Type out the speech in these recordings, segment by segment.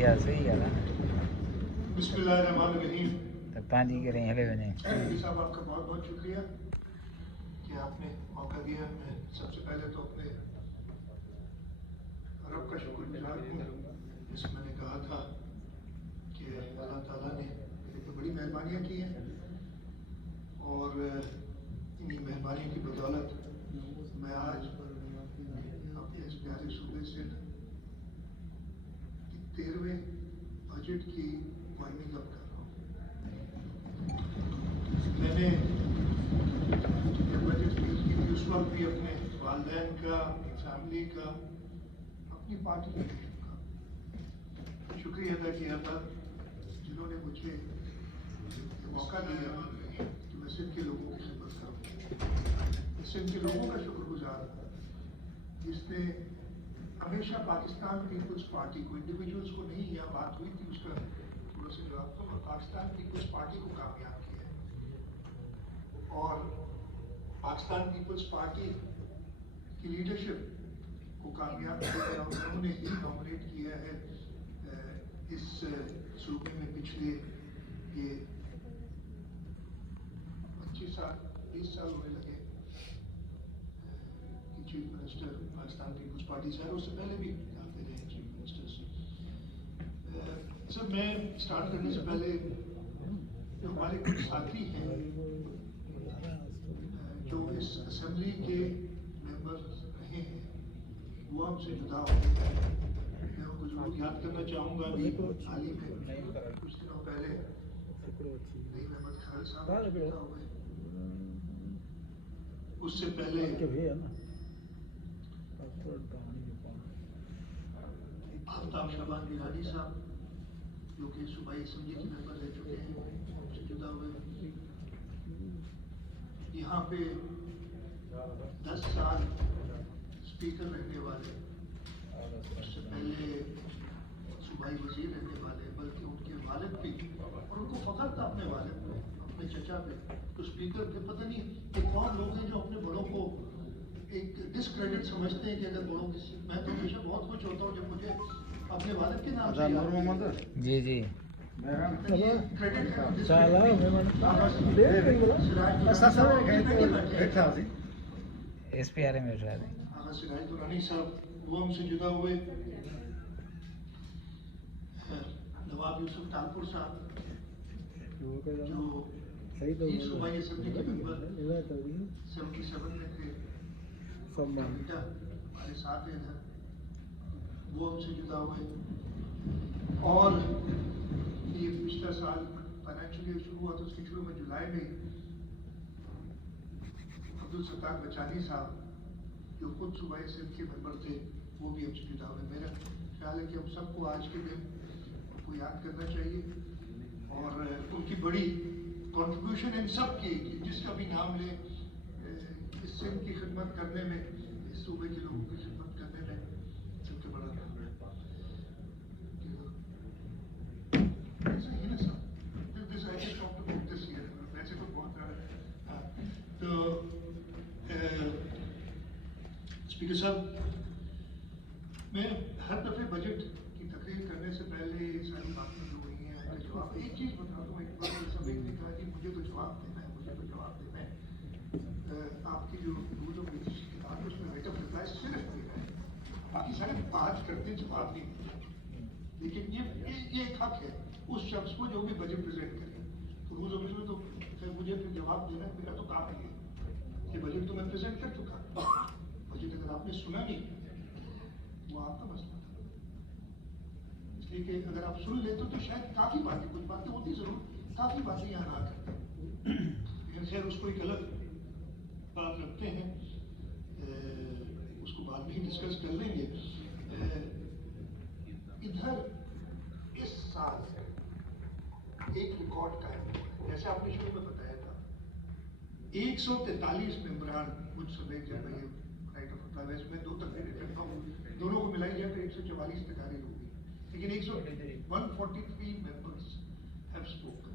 या सही है ना बिस्मिल्लाहिर्रहमानिर्रहीम। तो पानी के रहे हले बने साहब आपका बहुत बहुत शुक्रिया कि आपने मौका दिया। मैं सबसे पहले तो अपने रब का शुक्रगुजार हूँ। जिस मैंने कहा था कि अल्लाह ताला ने मेरे पे बड़ी मेहरबानियाँ की हैं और इन्हीं मेहरबानियों की बदौलत मैं आज अपने इस प्यारे सूबे से 13वें बजट की वाइनिंग अप कर रहा हूँ। मैंने बजट की उस वक्त भी अपने वालिदैन का, अपनी फैमिली का, अपनी पार्टी का शुक्रिया अदा किया था जिन्होंने मुझे मौका दिया कि मैं सिंध के लोगों की खिदमत करूँ। सिंध के लोगों का शुक्रगुजार जिसने हमेशा पाकिस्तान पीपल्स पार्टी को, इंडिविजुअल्स को नहीं, यहाँ बात हुई थी उसका थोड़ा सा जवाब दूँ, और पाकिस्तान पीपल्स पार्टी को कामयाब किया है। और पाकिस्तान पीपल्स पार्टी की लीडरशिप को कामयाब किया, उन्होंने ही नॉमिनेट किया है इस सूबे में पिछले ये 25 साल 20 साल होने लगे कि chief minister Pakistan peoples party से, उससे पहले भी आते रहे चीफ मिनिस्टर्स। सर मैं स्टार्ट करने से पहले जो हमारे कुछ साथी हैं जो इस असेंबली के मेंबर रहे हैं वो हमसे जुदा हो गए हैं, मैं उनको जरूर याद करना चाहूँगा। हाल ही में कुछ दिनों पहले नईम अहमद खालिद साहब जुदा हो गए। उससे पहले आफ्ताब शाबान गिलानी साहब जो कि सूबाई असेंबली के मेंबर रह चुके हैं, उनसे जुदा हुए। यहाँ पे 10 साल स्पीकर रहने वाले, उससे पहले सूबाई वजीर रहने वाले, बल्कि उनके वालिद भी, और उनको फख्र था अपने वालिद पे, अपने चचा पे, तो स्पीकर थे। पता नहीं कि कौन लोग हैं जो अपने बड़ों को एक डिसक्रेडिट समझते हैं कि अगर बड़ों की, मैं तो हमेशा बहुत खुश होता हूँ जब मुझे अपने वालिद के नाम से जी जी क्रेडिट इस पे आ रहे में उठा दें। सिराज दुरानी साहब वो हमसे जुदा हुए। नवाब यूसुफ तालपुर साहब जो सूबाई असेंबली के मेंबर 77 में थे, हमारे साथ हैं इधर, वो हमसे जुदा हुए। और ये पिछला साल फाइनेंशियल ईयर शुरू हुआ तो उसके शुरू में जुलाई में अब्दुल सत्तार बचानी साहब जो खुद सूबाई सिंध के मेंबर थे वो भी हमसे जुदा हुए। मेरा ख्याल है कि हम सबको आज के दिन उनको याद करना चाहिए और उनकी बड़ी कंट्रीब्यूशन इन सब की, जिसका भी नाम ले, इस सिंध की खिदमत करने में, इस सूबे के लोगों की खिदमत करने में सबके बड़ा नाम है। तो स्पीकर साहब, मैं हर दफ़े बजट की तकरीर करने से पहले ये सारी बातें जो हुई हैं उनका जवाब, एक चीज़ बता दूँ, एक बार सब एक ने कहा कि मुझे तो जवाब देना है, मुझे तो जवाब देना है। आपकी जो रूल ऑफ एजुकेशन किताब है उसमें राइट ऑफ रिप्लाई सिर्फ देना है, बाकी सारे बात करते जवाब नहीं देते। लेकिन ये एक हक है उस शख्स को जो भी बजट प्रेजेंट करे। तो रूल ऑफ एजुकेशन तो फिर मुझे फिर जवाब देना है, मेरा तो काम ही है कि बजट तो मैं प्रेजेंट कर चुका। बजट अगर आपने सुना नहीं वो आपका मसला था, इसलिए कि अगर आप सुन लेते तो शायद काफ़ी बातें, कुछ बातें होती जरूर, काफ़ी बातें यहाँ ना करते, लेकिन खैर उसको एक अलग बात रखते हैं, उसको बाद में ही डिस्कस कर लेंगे। इधर इस साल एक रिकॉर्ड कायम हुआ है, जैसे आपने शुरू में बताया था 143 मेंबरान मुझ समेत जब ये राइट ऑफ रिप्लाई में दो तकरीरें करता हूँ, दोनों को मिलाई जाए तो 144 तकारीर होगी, लेकिन 143 members have spoken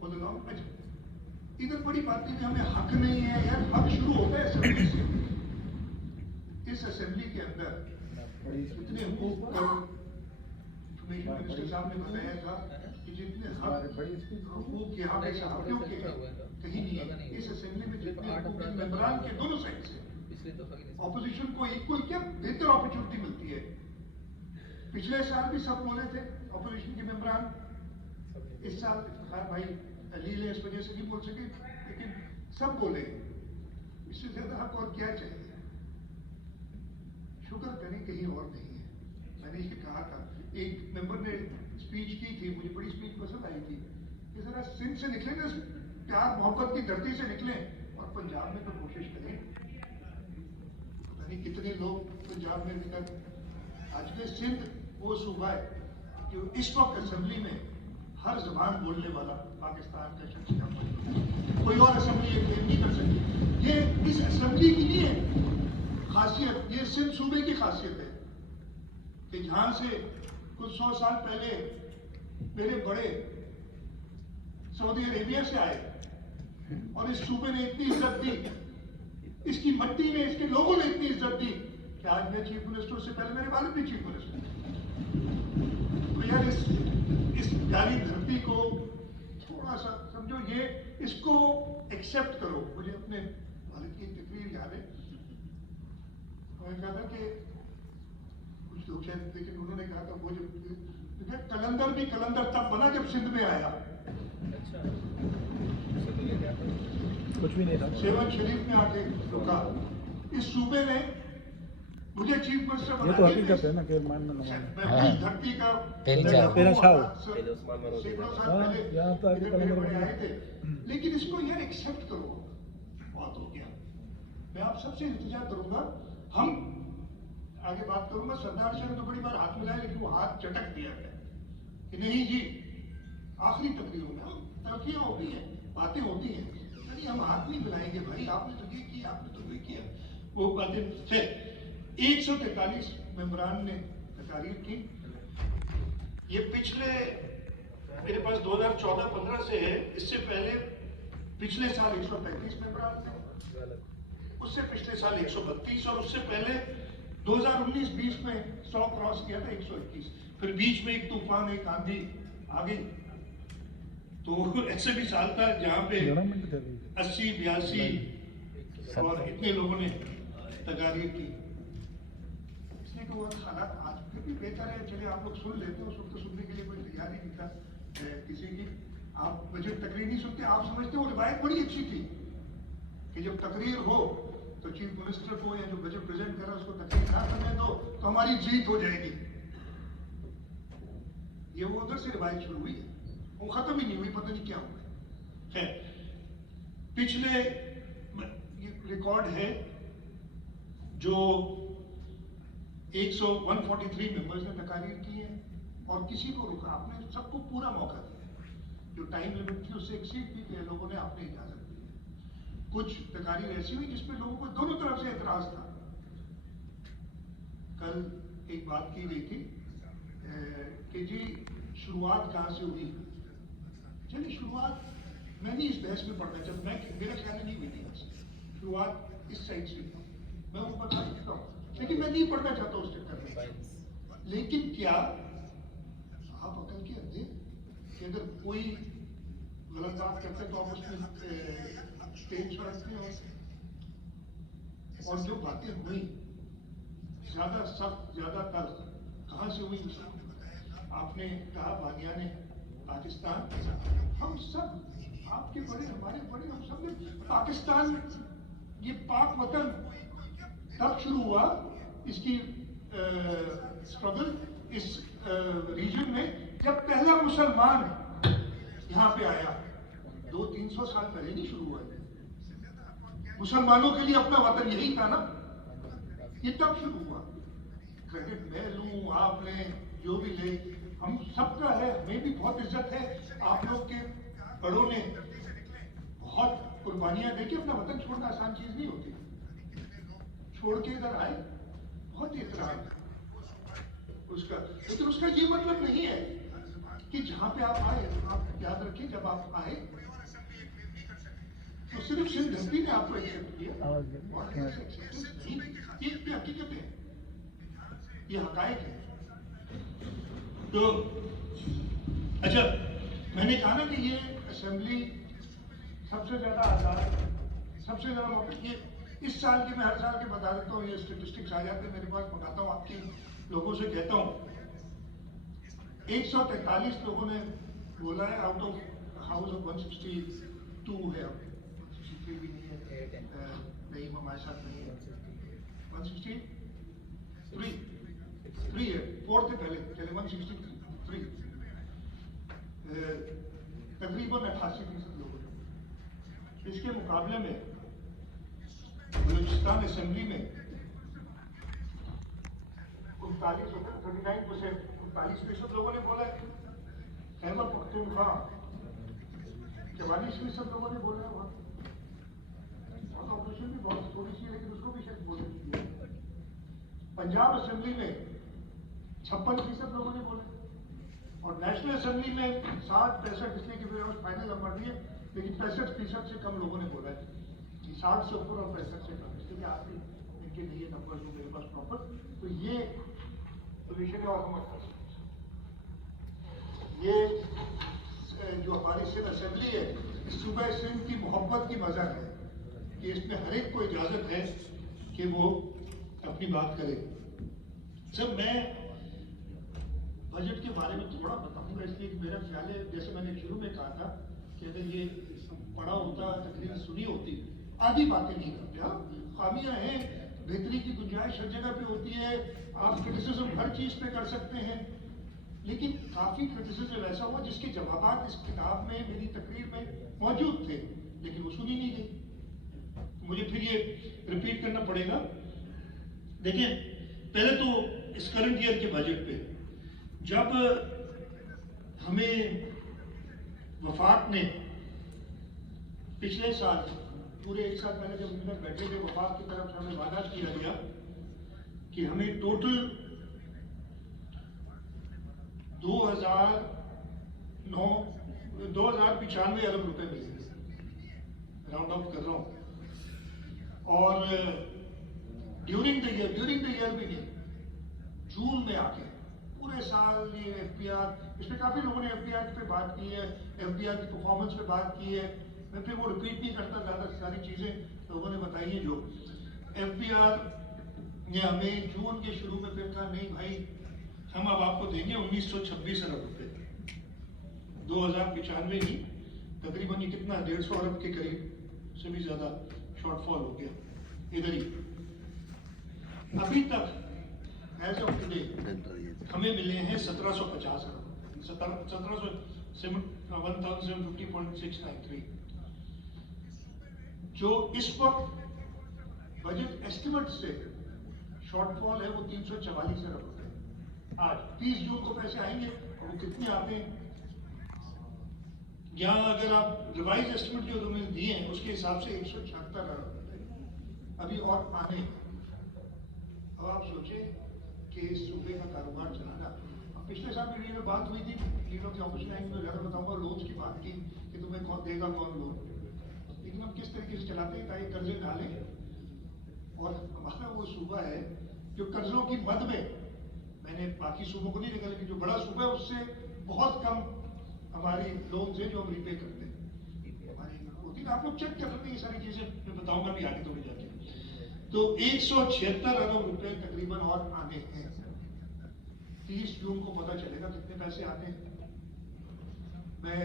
for the long budget. इधर बड़ी बात है कि हमें हक नहीं है यार, हक शुरू होता है असेंबली से। इस असेंबली के अंदर जितने हुकूक का इंफॉर्मेशन मिनिस्टर साहब ने बताया था कि जितने हुकूक यहाँ पे साथियों के कहीं नहीं है। इस असेंबली में जितने हुकूक मेंबरान के दोनों साइड से ऑपोजिशन को इक्वल क्या बेहतर अपॉर्चुनिटी मिलती है। पिछले साल भी सब बोले थे ऑपोजिशन के मेंबरान, इस साल भाई अलील इस वजह से नहीं बोल सके, लेकिन सब बोले। इससे ज्यादा आपको और क्या चाहिए? शुक्र करें कहीं और नहीं है। मैंने ये कहा था, एक मेंबर ने स्पीच की थी, मुझे बड़ी स्पीच पसंद आई थी कि जरा सिंध से निकले ना, प्यार मोहब्बत की धरती से निकले और पंजाब में तो कोशिश करें। पता नहीं कितने लोग पंजाब में निकल, आज के सिंध वो सूबा है जो इस वक्त असेंबली में हर जबान बोलने वाला पाकिस्तान का शख्स है। कोई और असेंबली ये क्लेम नहीं कर सकती। ये इस असेंबली की नहीं है खासियत, ये सिंध सूबे की खासियत है कि जहां से कुछ 100 साल पहले मेरे बड़े सऊदी अरेबिया से आए और इस सूबे ने इतनी इज्जत दी, इसकी मिट्टी ने, इसके लोगों ने इतनी इज्जत दी कि आज मैं चीफ मिनिस्टर से पहले मेरे वालिद भी चीफ मिनिस्टर। तो यार इस प्यारी धरती को थोड़ा सा समझो, ये इसको एक्सेप्ट करो। मुझे अपने वालिद की तकरीर याद है, उन्होंने कहा था कि कुछ लोग शायद, लेकिन उन्होंने कहा था वो जब कलंदर भी कलंदर तब बना जब सिंध में आया। अच्छा, कुछ भी नहीं था। सेवन शरीफ में आके रुका। इस सूबे ने मुझे चीफ मिनिस्टर बना ये तो हकीकत है ना कि मानना ना मानना। धरती का पेरा छाओ सैकड़ों साल पहले यहाँ तो आगे इधर बड़े आए थे, लेकिन इसको यार एक्सेप्ट करो। बहुत हो गया। मैं आप सबसे इंतजार करूंगा। हम आगे बात करूंगा। सरदार शाह ने तो बड़ी बार हाथ मिलाया, लेकिन वो हाथ चटक दिया है कि नहीं जी, आखिरी तकरीरों में तरक्कियां होती हैं, बातें होती हैं, नहीं हम हाथ नहीं मिलाएंगे भाई, आपने तो ये किया, आपने तो ये किया, वो बातें थे। 143 मेंबरान ने तकारीर की। ये पिछले मेरे पास 2014-15 से है, इससे पहले पिछले साल 135 मेंबरान थे, उससे पिछले साल 132 और उससे पहले 2019-20 में 100 क्रॉस किया था 121। फिर बीच में एक तूफान, एक आंधी आ गई, तो ऐसे भी साल था जहाँ पे 80-82 और इतने लोगों ने तकारीर की। इसलिए कि वो हालात आज फिर भी बेहतर है। चलिए आप लोग सुन लेते हो, उस वक्त सुनने के लिए कोई तैयारी नहीं था किसी की। आप बजट तकरीर नहीं सुनते, आप समझते हो रिवायत बड़ी अच्छी थी कि जब तकरीर हो तो चीफ मिनिस्टर को या जो बजट प्रेजेंट कर रहा है उसको तकरीर ना करने दो तो हमारी जीत हो जाएगी। ये वो उधर से रिवायत शुरू हुई है, वो खत्म ही नहीं हुई, पता नहीं क्या हुआ है। पिछले रिकॉर्ड है जो 143 मेंबर्स ने तकारीर की है और किसी को रुका, आपने सबको पूरा मौका दिया। जो टाइम लिमिट थी उससे एक्सीड भी किया लोगों ने, आपने इजाजत दी है। कुछ तकारीर ऐसी हुई जिसमें लोगों को दोनों तरफ से एतराज था। कल एक बात की गई थी कि जी शुरुआत कहाँ से हुई। चलिए शुरुआत मैं नहीं इस बहस में पढ़ना चाहता, मेरा ख्याल नहीं हुई थी शुरुआत इस साइड से, मैं वो बता देता हूँ, लेकिन मैं नहीं पढ़ना चाहता उस चक्कर में। लेकिन क्या आप अकल के अंधे कि अगर कोई गलत बात करते तो आप उसमें स्टेज रखते हो? और जो बातें हुई ज्यादा सख्त, ज्यादा तल्ख कहाँ से हुई? आपने कहा बानिया ने पाकिस्तान, हम सब आपके बड़े, हमारे बड़े, हम सब ने पाकिस्तान, ये पाक वतन तब शुरू हुआ इसकी स्ट्रगल इस रीजन में जब पहला मुसलमान यहाँ पे आया। 200-300 साल पहले नहीं शुरू हुआ है। मुसलमानों के लिए अपना वतन यही था ना, ये तब शुरू हुआ। क्रेडिट मैं लूं, आप लें, जो भी ले, हम सबका है, हमें भी बहुत इज्जत है। आप लोग के बड़ों ने बहुत कुर्बानियां देके अपना वतन छोड़ना आसान चीज नहीं होती। छोड़ के इधर आए, बहुत एहतराम उसका, लेकिन उसका ये मतलब नहीं है कि जहां पे आप आए, आप याद रखिए जब आप आए तो सिर्फ सिंध धरती ने आपको एक्सेप्ट किया, ये हकीकत है, ये हकायक है। तो अच्छा, मैंने कहा ना कि ये असेंबली सबसे ज़्यादा आज़ाद, सबसे ज़्यादा मौके, ये इस साल की मैं हर साल के बता देता हूँ, ये स्टेटिस्टिक्स आ जाते हैं मेरे पास, मंगाता हूँ आपके लोगों से, कहता हूँ 143 लोगों ने बोला है आउट ऑफ हाउस ऑफ 162 है, अब 163 भी नहीं है, नहीं हमारे साथ नहीं है, 163 है, फोर्थ है पहले 163, तकरीबन 88% लोगों ने। इसके मुकाबले में बलूचिस्तान असेंबली में 39% लोगों ने बोला है, खैबर पख्तूनख्वा 44% लोगों ने बोला है, वहाँ ऑपरेशन भी बहुत थोड़ी सी है लेकिन उसको भी शायद बोलने दिया। पंजाब असेंबली में 56% लोगों ने बोला, और नेशनल असेंबली में 60-65, इसलिए कि फाइनल नंबर दिए, लेकिन 65% से कम लोगों ने बोला है कि 60 से ऊपर और 65 से कम, इसलिए आपके इनके लिए नंबर जो मेरे पास प्रॉपर, तो ये पोजीशन है। और ये जो हमारी सिंध असेंबली है, इस सूबा सिंध की मोहब्बत की वजह है कि इसमें हर एक को इजाजत है कि वो अपनी बात करे। सर, मैं बजट के बारे में थोड़ा बताऊंगा, इसलिए कि मेरा ख्याल है, जैसे मैंने शुरू में कहा था कि अगर ये पढ़ा होता, तकरीर सुनी होती, आधी बातें नहीं करते। हाँ, खामियां हैं, बेहतरी की गुंजाइश हर जगह पे होती है, आप क्रिटिसिज्म हर चीज पे कर सकते हैं, लेकिन काफी क्रिटिसिज्म ऐसा हुआ जिसके जवाबात इस किताब में, मेरी तकरीर में मौजूद थे, लेकिन वो सुनी नहीं गई। मुझे फिर ये रिपीट करना पड़ेगा। देखिए, पहले तो इस करंट ईयर के बजट पे जब हमें वफाक ने पिछले साल, पूरे एक साल पहले जब हम बैठे थे, वफाक की तरफ से हमें वादा किया गया कि हमें टोटल 2095 अरब रुपए मिलेंगे, राउंड ऑफ कर रहा हूँ, और ड्यूरिंग द ईयर भी नहीं, जून में आके पूरे साल ये FBR, इसमें काफी लोगों ने FBR पे बात की है, FBR की परफॉर्मेंस पे बात की है, मैं फिर वो रिपीट नहीं करता, ज्यादा सारी चीजें लोगों ने बताई हैं। जो FBR ने हमें जून के शुरू में फिर कहा, नहीं भाई, हम अब आपको देंगे 1926 अरब रुपए, 2095 ही, तकरीबन ये कितना 150 अरब के करीब से भी ज्यादा शॉर्टफॉल हो गया इधर ही। अभी तक एज ऑफ टुडे हमें मिले हैं 1750 अरब, 1750.693, जो इस वक्त बजट एस्टिमेट से शॉर्टफॉल है वो 344 अरब रुपए। आज 30 जून को पैसे आएंगे, और वो कितने आते हैं, यहाँ अगर आप रिवाइज एस्टिमेट जो उन्होंने दिए हैं उसके हिसाब से 176 अरब रुपए अभी और आने। अब आप सोचें कि इस सूबे का कारोबार चलाना, अब पिछले साल मेरी में बात हुई थी, लीडरों के ऑफिस में आएंगे, मैं ज़्यादा बताऊंगा, लोन्स की बात की कि तुम्हें कौन देगा, कौन लोन, लेकिन हम किस तरीके से चलाते हैं ताकि कर्जे डालें। और हमारा वो सूबा है जो कर्जों की मद में, मैंने बाकी सूबों को नहीं देखा, लेकिन जो बड़ा सूबा है उससे बहुत कम हमारी लोन्स हैं जो हम रीपे करते हैं, हमारी होती है। आप लोग चेक कर सकते हैं, ये सारी चीजें मैं बताऊंगा भी आगे थोड़ी जाके। तो 176 अरब रुपए तकरीबन और आने हैं, 30 जून को पता चलेगा कितने पैसे आते हैं। मैं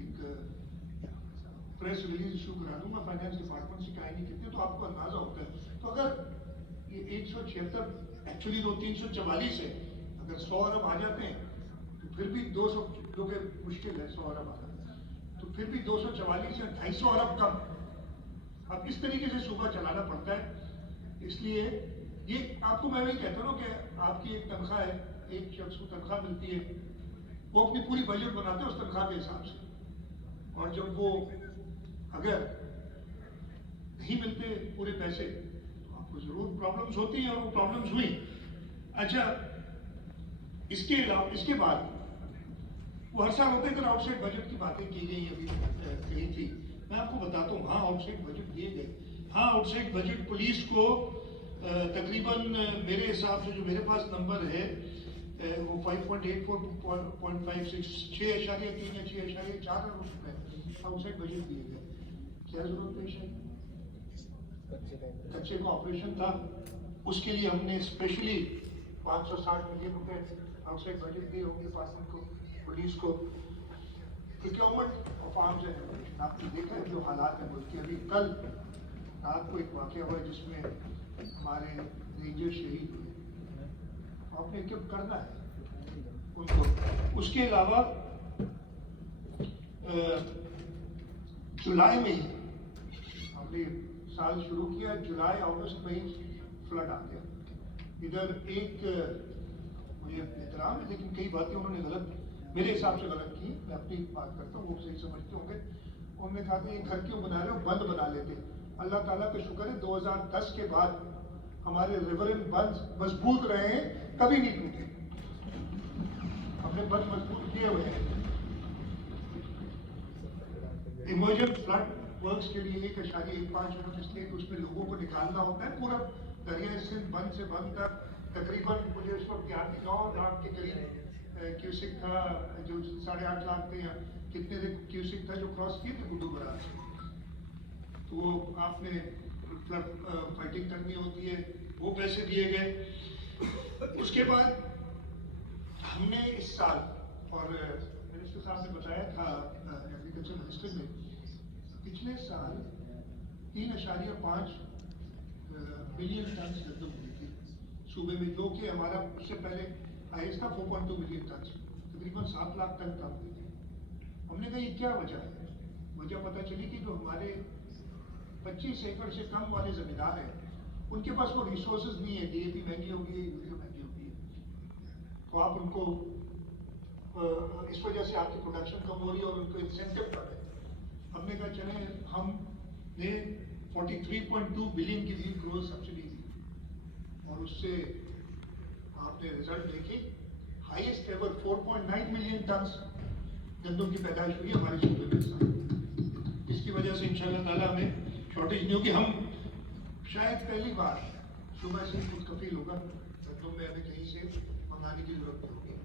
एक प्रेस रिलीज इशू करा दूंगा फाइनेंस डिपार्टमेंट से, कहेंगे कितने, तो आपको अंदाजा होता है। तो अगर ये 176, एक्चुअली तो 344 है, अगर 100 अरब आ जाते हैं तो फिर भी 200, जो कि मुश्किल है 100 अरब आना, तो फिर भी 244 या 250 अरब कम। अब इस तरीके से सूबा चलाना पड़ता है। इसलिए ये आपको मैं वही कहता हूँ कि आपकी एक तनख्वाह है, एक शख्स को तनख्वाह मिलती है, वो अपनी पूरी बजट बनाते हैं उस तनख्वाह के हिसाब से, और जब वो अगर नहीं मिलते पूरे पैसे तो आपको जरूर प्रॉब्लम्स होती हैं, और वो प्रॉब्लम्स हुई। अच्छा, इसके अलावा, इसके बाद वो हर साल होते हैं, आउटसाइड बजट की बातें की गई, अभी कही थी, मैं आपको बताता हूँ, हाँ आउटसाइड बजट दिए गए, ہاں آؤٹ سائڈ بجٹ پولیس کو تقریباً میرے حساب سے جو میرے پاس نمبر ہے وہ 5.84 6.3 یا 6.4 ارب روپے آؤٹ سائڈ بجٹ دیے گئے. کیا ضرورت پیش ہے؟ کچے کا آپریشن تھا, اس کے لیے ہم نے اسپیشلی 560 ملین روپے آؤٹ سائڈ بجٹ دیے ہوں گے پاکستان کو پولیس کو. Procurement of arms and ammunition آپ نے دیکھا ہے جو حالات ہیں ملک کے. ابھی کل رات کو ایک واقعہ ہوا جس میں ہمارے رینجر شہید ہوئے, آپ نے اکوپ کرنا ہے ان کو. اس کے علاوہ جولائی میں ہی ہم نے سال شروع کیا, جولائی اگست میں ہی فلڈ آ گیا. ادھر ایک مجھے احترام ہے لیکن کئی باتیں انہوں نے غلط میرے حساب سے غلط کی, میں اپنی بات کرتا ہوں, وہ صحیح سمجھتے ہوں گے. انہوں نے کہا کہ یہ گھر کیوں بنا رہے ہو, بند بنا لیتے. اللہ تعالیٰ کا شکر ہے 2010 کے بعد ہمارے ریورنٹ بند مضبوط رہے ہیں, کبھی نہیں ٹوٹے. ہم نے بند مضبوط کیے ہوئے ہیں. ایمرجنٹ فلڈ ورکس کے لیے 1.15 ارب اس لیے کہ اس میں لوگوں کو نکالنا ہوتا ہے. پورا دریائے سندھ بند سے بند تک تقریباً مجھے اس وقت یاد نہیں 9 لاکھ کے قریب کیوسک تھا, جو 8.5 لاکھ تھے یا کتنے کیوسک تھا جو کراس کیے تھے گڈو برا سے. تو وہ آپ نے فائٹنگ کرنی ہوتی ہے, وہ پیسے دیے گئے. اس کے بعد ہم نے اس سال, اور منسٹر صاحب نے بتایا تھا ایگریکلچر منسٹر میں, پچھلے سال 3.5 بلین ٹن گندم ہوئی تھی صوبے میں, جو کہ ہمارا اس سے پہلے آئیس تھا 4.2 ملین ٹن, تقریباً 7 لاکھ ٹن کم ہوئی تھی. ہم نے کہا یہ کیا وجہ ہے؟ وجہ پتہ چلی کہ جو ہمارے 25 ایکڑ سے کم والے زمیندار ہیں ان کے پاس وہ ریسورسز نہیں ہے. ڈی اے پی مہنگی ہوگی ہے, یوریا مہنگی ہوگی ہے, تو آپ ان کو اس وجہ سے آپ کی پروڈکشن کم ہو رہی ہے اور ان کو انسینٹیو کر رہے ہیں. ہم نے کہا چلیں ہم نے 43.2 بلین کی ویٹ گروتھ سبسڈی دی, اور اس سے آپ نے رزلٹ دیکھی, ہائیسٹ ایور 4.9 ملین ٹنس گندم کی پیدائش ہوئی ہمارے صوبے میں اس سال. اس کی وجہ سے انشاءاللہ تعالیٰ ہمیں شارٹیج نہیں ہوگی. ہم شاید پہلی بار صوبہ سے خود کفیل ہوگا گندم میں, ہمیں کہیں سے منگانے کی ضرورت نہیں ہوگی.